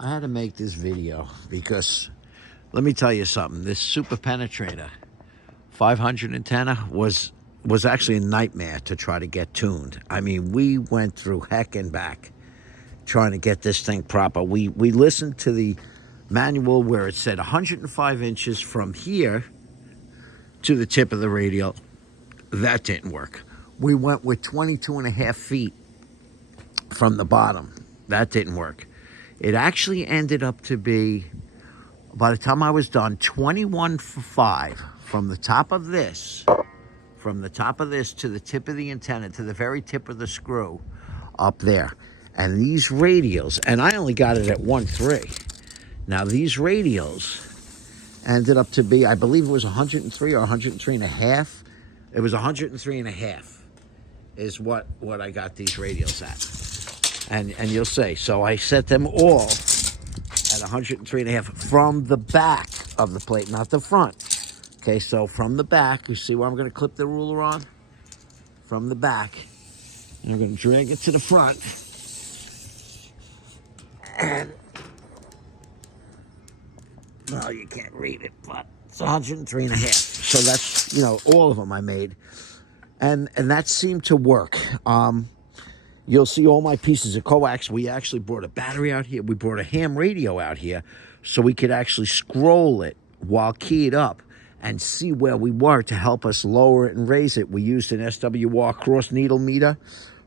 I had to make this video because let me tell you something. This super penetrator 500 antenna was actually a nightmare to try to get tuned. I mean, we went through heck and back trying to get this thing proper. We listened to the manual where it said 105 inches from here to the tip of the radio. That didn't work. We went with 22 and a half feet from the bottom. That didn't work. It actually ended up to be, by the time I was done, 21 for 5 from the top of this to the tip of the antenna, to the very tip of the screw up there. And these radials, and I only got it at 1.3. Now these radials ended up to be, I believe it was 103 or 103 and a half. It was 103 and a half is what I got these radials at. And you'll say, so I set them all at 103 and a half from the back of the plate, not the front. Okay, so from the back, you see where I'm going to clip the ruler on? From the back. And I'm going to drag it to the front. And, well, you can't read it, but it's 103 and a half. So that's, all of them I made. And that seemed to work. You'll see all my pieces of coax. We actually brought a battery out here. We brought a ham radio out here so we could actually scroll it while keyed up and see where we were to help us lower it and raise it. We used an SWR cross needle meter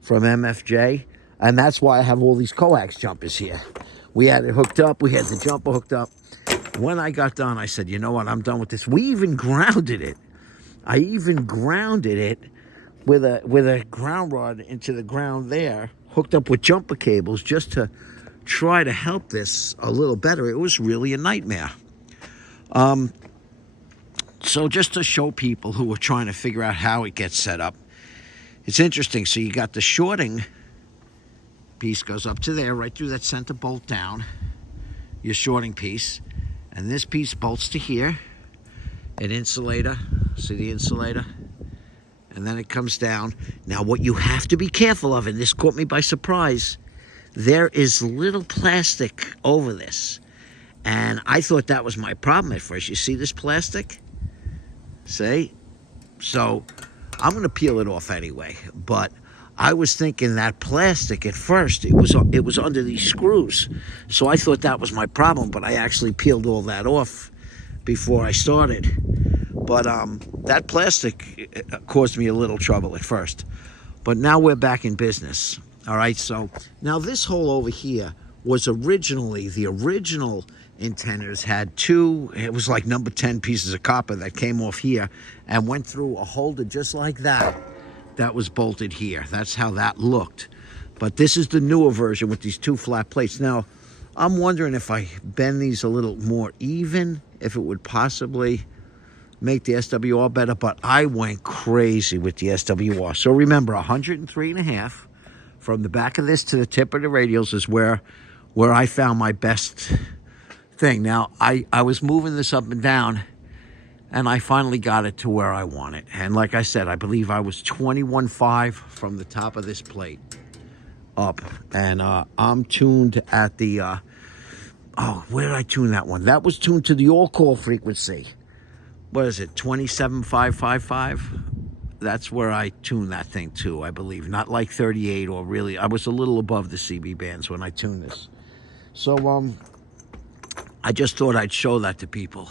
from MFJ, and that's why I have all these coax jumpers here. We had it hooked up. We had the jumper hooked up. When I got done, I said, you know what? I'm done with this. We even grounded it. I even grounded it with a ground rod into the ground there, hooked up with jumper cables just to try to help this a little better. It was really a nightmare. So just to show people who are trying to figure out how it gets set up, it's interesting. So you got the shorting piece goes up to there, right through that center bolt down, your shorting piece, and this piece bolts to here, an insulator, see the insulator? And then it comes down. Now what you have to be careful of, and this caught me by surprise, there is little plastic over this. And I thought that was my problem at first. You see this plastic? See? So I'm going to peel it off anyway. But I was thinking that plastic at first, it was under these screws. So I thought that was my problem, but I actually peeled all that off before I started. But that plastic caused me a little trouble at first. But now we're back in business. All right, so now this hole over here was originally, the original antennas had two, it was like number 10 pieces of copper that came off here and went through a holder just like that. That was bolted here. That's how that looked. But this is the newer version with these two flat plates. Now, I'm wondering if I bend these a little more even, if it would possibly make the SWR better, but I went crazy with the SWR. So remember, 103 and a half from the back of this to the tip of the radials is where I found my best thing. Now, I was moving this up and down, and I finally got it to where I want it. And like I said, I believe I was 21.5 from the top of this plate up. And I'm tuned at the, where did I tune that one? That was tuned to the all-call frequency. What is it, 27,555? That's where I tuned that thing to, I believe. Not like 38 or really. I was a little above the CB bands when I tuned this. So, I just thought I'd show that to people.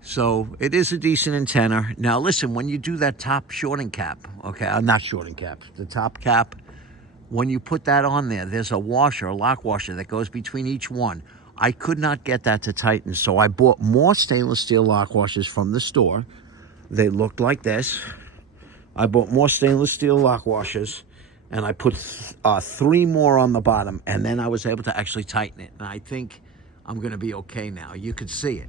So, it is a decent antenna. Now, listen, when you do that top shorting cap, okay, not shorting cap, the top cap, when you put that on there, there's a washer, a lock washer that goes between each one. I could not get that to tighten, so I bought more stainless steel lock washers from the store. They looked like this. I bought more stainless steel lock washers, and I put 3 more on the bottom, and then I was able to actually tighten it. And I think I'm going to be okay now. You could see it.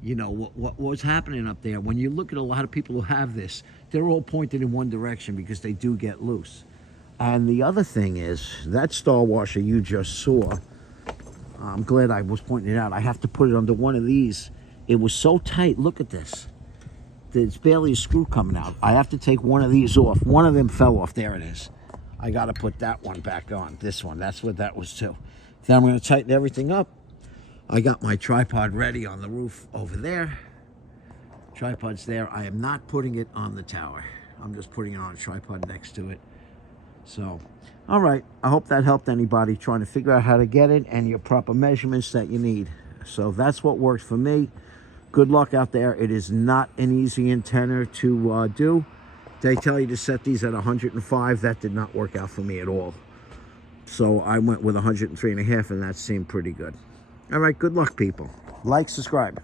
You know, what was happening up there, when you look at a lot of people who have this, they're all pointed in one direction because they do get loose. And the other thing is, that star washer you just saw, I'm glad I was pointing it out. I have to put it under one of these. It was so tight. Look at this. There's barely a screw coming out. I have to take one of these off. One of them fell off. There it is. I got to put that one back on. This one. That's what that was too. Then I'm going to tighten everything up. I got my tripod ready on the roof over there. Tripod's there. I am not putting it on the tower. I'm just putting it on a tripod next to it. So, all right. I hope that helped anybody trying to figure out how to get it and your proper measurements that you need. So that's what works for me. Good luck out there. It is not an easy antenna to do. They tell you to set these at 105. That did not work out for me at all. So I went with 103.5, and that seemed pretty good. All right, good luck, people. Like, subscribe.